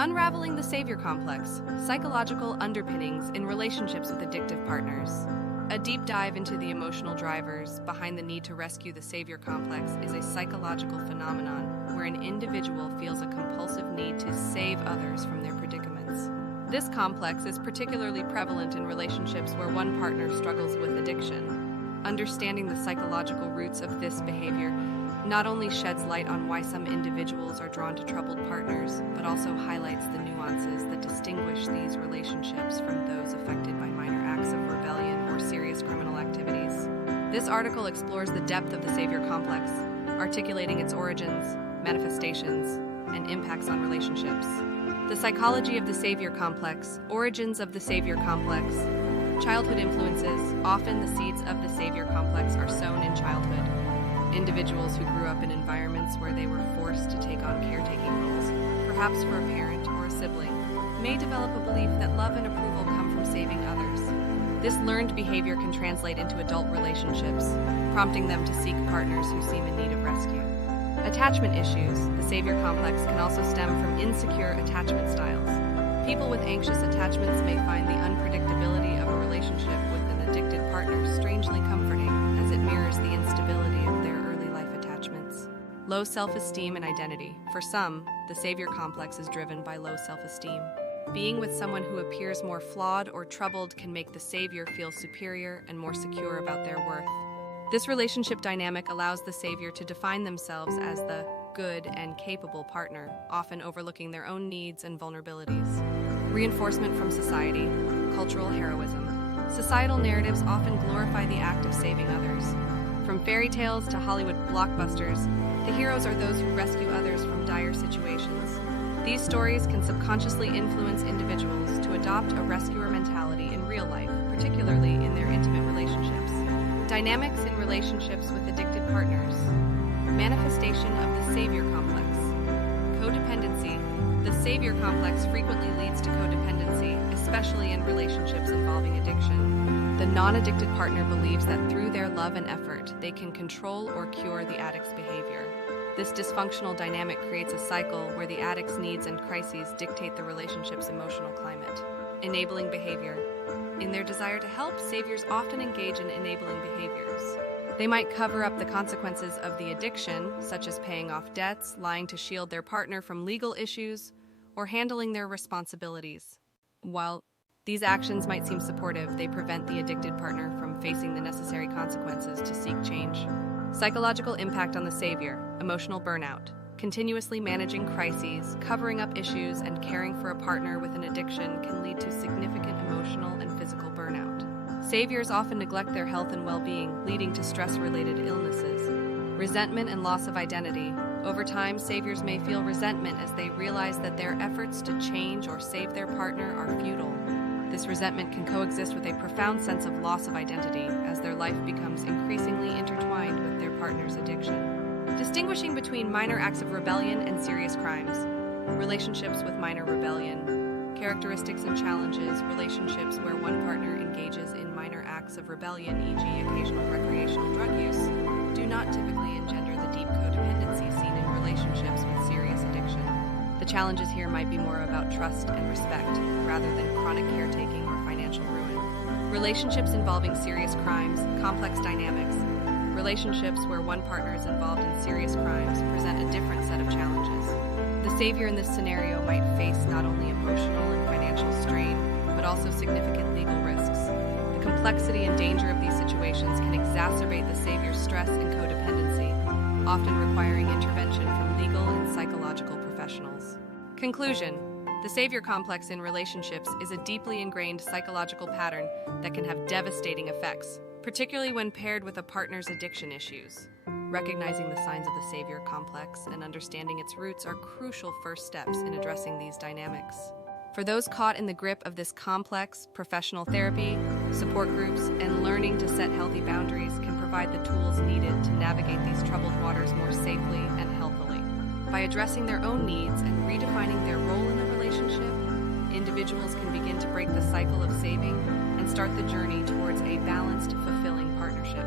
Unraveling the Savior Complex, Psychological Underpinnings in Relationships with Addictive Partners. A deep dive into the emotional drivers behind the need to rescue the Savior Complex is a psychological phenomenon where an individual feels a compulsive need to save others from their predicaments. This complex is particularly prevalent in relationships where one partner struggles with addiction. Understanding the psychological roots of this behavior not only sheds light on why some individuals are drawn to troubled partners, but also highlights the nuances that distinguish these relationships from those affected by minor acts of rebellion or serious criminal activities. This article explores the depth of the Savior Complex, articulating its origins, manifestations, and impacts on relationships. The psychology of the Savior Complex, origins of the Savior Complex. Childhood influences. Often the seeds of the Savior Complex are sown in childhood. Individuals who grew up in environments where they were forced to take on caretaking roles, perhaps for a parent or a sibling, may develop a belief that love and approval come from saving others. This learned behavior can translate into adult relationships, prompting them to seek partners who seem in need of rescue. Attachment issues. The Savior Complex can also stem from insecure attachment styles. People with anxious attachments may find the unpredictability of a relationship with an addicted partner strangely comforting, as it mirrors the instability of their early life attachments. Low self-esteem and identity. For some, the Savior Complex is driven by low self-esteem. Being with someone who appears more flawed or troubled can make the Savior feel superior and more secure about their worth. This relationship dynamic allows the Savior to define themselves as the good and capable partner, often overlooking their own needs and vulnerabilities. Reinforcement from society. Cultural heroism. Societal narratives often glorify the act of saving others. From fairy tales to Hollywood blockbusters, the heroes are those who rescue others from dire situations. These stories can subconsciously influence individuals to adopt a rescuer mentality in real life, particularly in their intimate relationships. Dynamics in relationships with addicted partners. Manifestation of the Savior Complex. Codependency. The Savior Complex frequently leads to codependency, especially in relationships involving addiction. The non-addicted partner believes that through their love and effort, they can control or cure the addict's behavior. This dysfunctional dynamic creates a cycle where the addict's needs and crises dictate the relationship's emotional climate. Enabling behavior. In their desire to help, saviors often engage in enabling behaviors. They might cover up the consequences of the addiction, such as paying off debts, lying to shield their partner from legal issues, or handling their responsibilities. While these actions might seem supportive, they prevent the addicted partner from facing the necessary consequences to seek change. Psychological impact on the Savior. Emotional burnout. Continuously managing crises, covering up issues, and caring for a partner with an addiction can lead to significant emotional and physical burnout. Saviors often neglect their health and well-being, leading to stress-related illnesses. Resentment and loss of identity. Over time, saviors may feel resentment as they realize that their efforts to change or save their partner are futile. This resentment can coexist with a profound sense of loss of identity as their life becomes increasingly intertwined with their partner's addiction. Distinguishing between minor acts of rebellion and serious crimes. Relationships with minor rebellion. Characteristics and challenges. Relationships where one partner engages in minor acts of rebellion, e.g. occasional recreational drug use, do not typically engender the deep codependency seen in relationships with serious addiction. The challenges here might be more about trust and respect, rather than chronic caretaking or financial ruin. Relationships involving serious crimes, complex dynamics. Relationships where one partner is involved in serious crimes present a different set of challenges. The savior in this scenario might face not only emotional and financial strain, but also significant legal risks. The complexity and danger of these situations can exacerbate the savior's stress and codependency, often requiring intervention from legal and psychological professionals. Conclusion. The Savior Complex in relationships is a deeply ingrained psychological pattern that can have devastating effects, particularly when paired with a partner's addiction issues. Recognizing the signs of the Savior Complex and understanding its roots are crucial first steps in addressing these dynamics. For those caught in the grip of this complex, professional therapy, support groups, and learning to set healthy boundaries can provide the tools needed to navigate these troubled waters more safely and healthily. By addressing their own needs and redefining their role in the relationship, individuals can begin to break the cycle of saving and start the journey towards a balanced, fulfilling partnership.